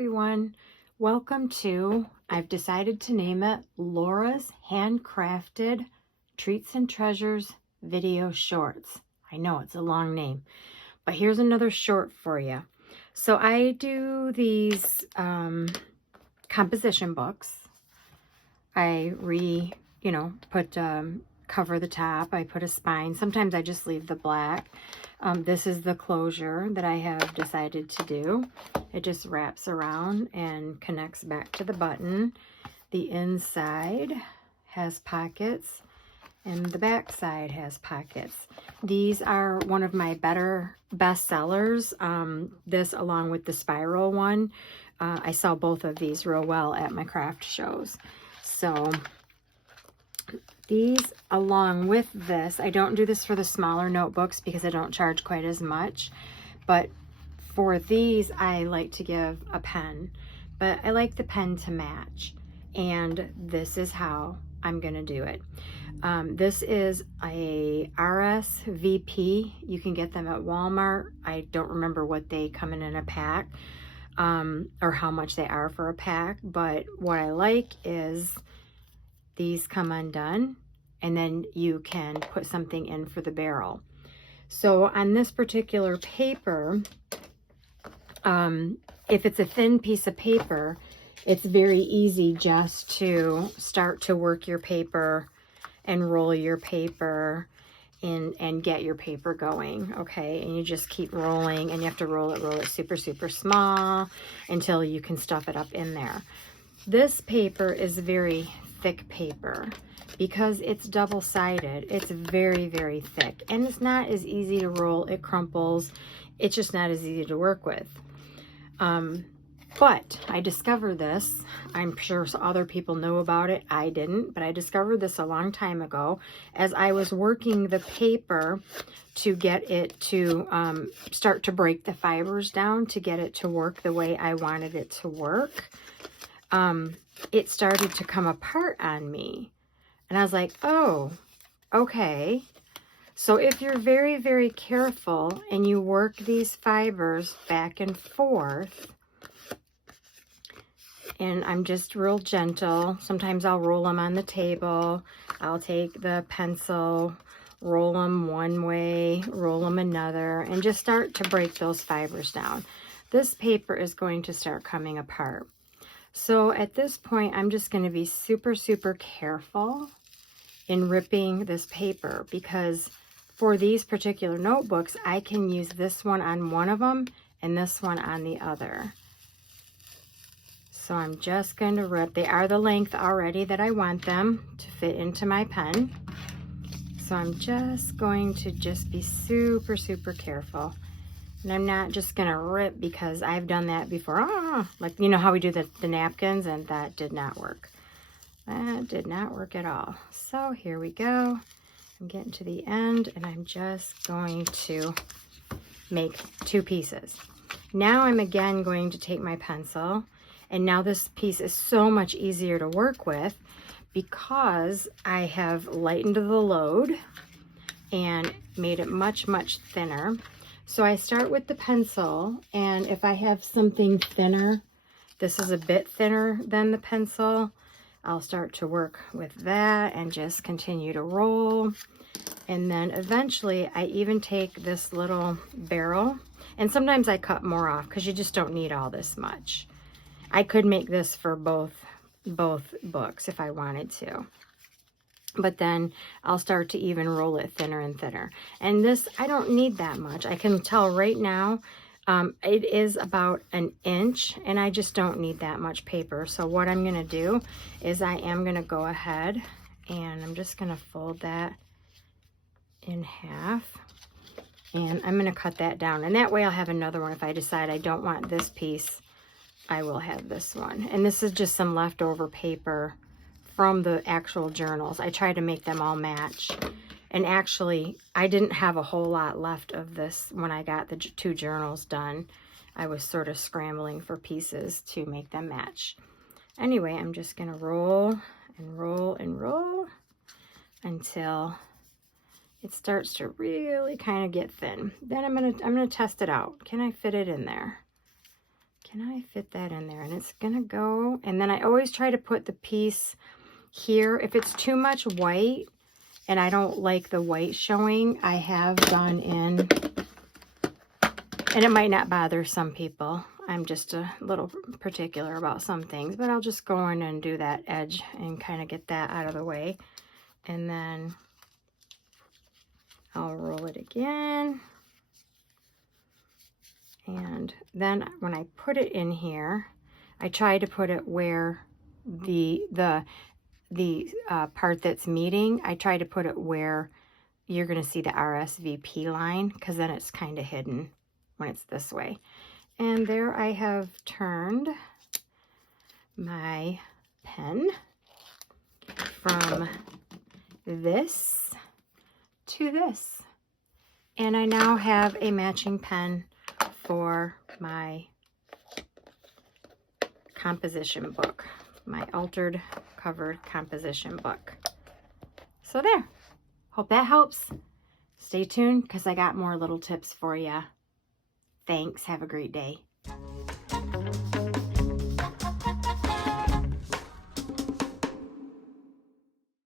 everyone, welcome to, I've decided to name it Laura's Handcrafted Treats and Treasures Video Shorts. I know it's a long name, but here's another short for you. So I do these composition books. I put cover the top, I put a spine. Sometimes I just leave the black. This is the closure that I have decided to do. It just wraps around and connects back to the button. The inside has pockets and the back side has pockets. These are one of my best sellers. This along with the spiral one. I sell both of these real well at my craft shows. So these along with this, I don't do this for the smaller notebooks because I don't charge quite as much, but for these I like to give a pen, but I like the pen to match, and this is how I'm gonna do it. This is a RSVP. You can get them at Walmart. I don't remember what they come in a pack, or how much they are for a pack, but what I like is these come undone, and then you can put something in for the barrel. So on this particular paper, if it's a thin piece of paper, it's very easy just to start to work your paper and roll your paper and get your paper going, okay? And you just keep rolling, and you have to roll it super, super small until you can stuff it up in there. This paper is very thick paper because it's double-sided. It's very, very thick, and it's not as easy to roll. It crumples. It's just not as easy to work with. But I discovered this. I'm sure other people know about it. I didn't, but I discovered this a long time ago as I was working the paper to get it to start to break the fibers down to get it to work the way I wanted it to work. It started to come apart on me, and I was like, oh, okay. So if you're very, very careful and you work these fibers back and forth, and I'm just real gentle. Sometimes I'll roll them on the table. I'll take the pencil, roll them one way, roll them another, and just start to break those fibers down. This paper is going to start coming apart. So at this point, I'm just going to be super, super careful in ripping this paper, because for these particular notebooks, I can use this one on one of them and this one on the other. So I'm just going to rip. They are the length already that I want them to fit into my pen. So I'm just going to be super, super careful. And I'm not just going to rip because I've done that before. Like, you know how we do the napkins, and that did not work. That did not work at all. So here we go. I'm getting to the end, and I'm just going to make two pieces. Now I'm again going to take my pencil, and now this piece is so much easier to work with because I have lightened the load and made it much, much thinner. So I start with the pencil, and if I have something thinner, this is a bit thinner than the pencil, I'll start to work with that and just continue to roll. And then eventually I even take this little barrel, and sometimes I cut more off because you just don't need all this much. I could make this for both books if I wanted to. But then I'll start to even roll it thinner and thinner. And this, I don't need that much. I can tell right now it is about an inch, and I just don't need that much paper. So what I'm going to do is I am going to go ahead and I'm just going to fold that in half. And I'm going to cut that down. And that way I'll have another one. If I decide I don't want this piece, I will have this one. And this is just some leftover paper from the actual journals. I try to make them all match. And actually, I didn't have a whole lot left of this when I got the two journals done. I was sort of scrambling for pieces to make them match. Anyway, I'm just going to roll and roll and roll until it starts to really kind of get thin. Then I'm gonna test it out. Can I fit it in there? can I fit that in there? And it's gonna go, and then I always try to put the piece here. If it's too much white and I don't like the white showing, I have gone in, and it might not bother some people. I'm just a little particular about some things, but I'll just go in and do that edge and kind of get that out of the way. And then I'll roll it again. And then when I put it in here, I try to put it where the part that's meeting, I try to put it where you're going to see the RSVP line, because then it's kind of hidden when it's this way. And there I have turned my pen from this to this. And I now have a matching pen for my composition book, my altered covered composition book. So there. Hope that helps. Stay tuned because I got more little tips for you. Thanks. Have a great day.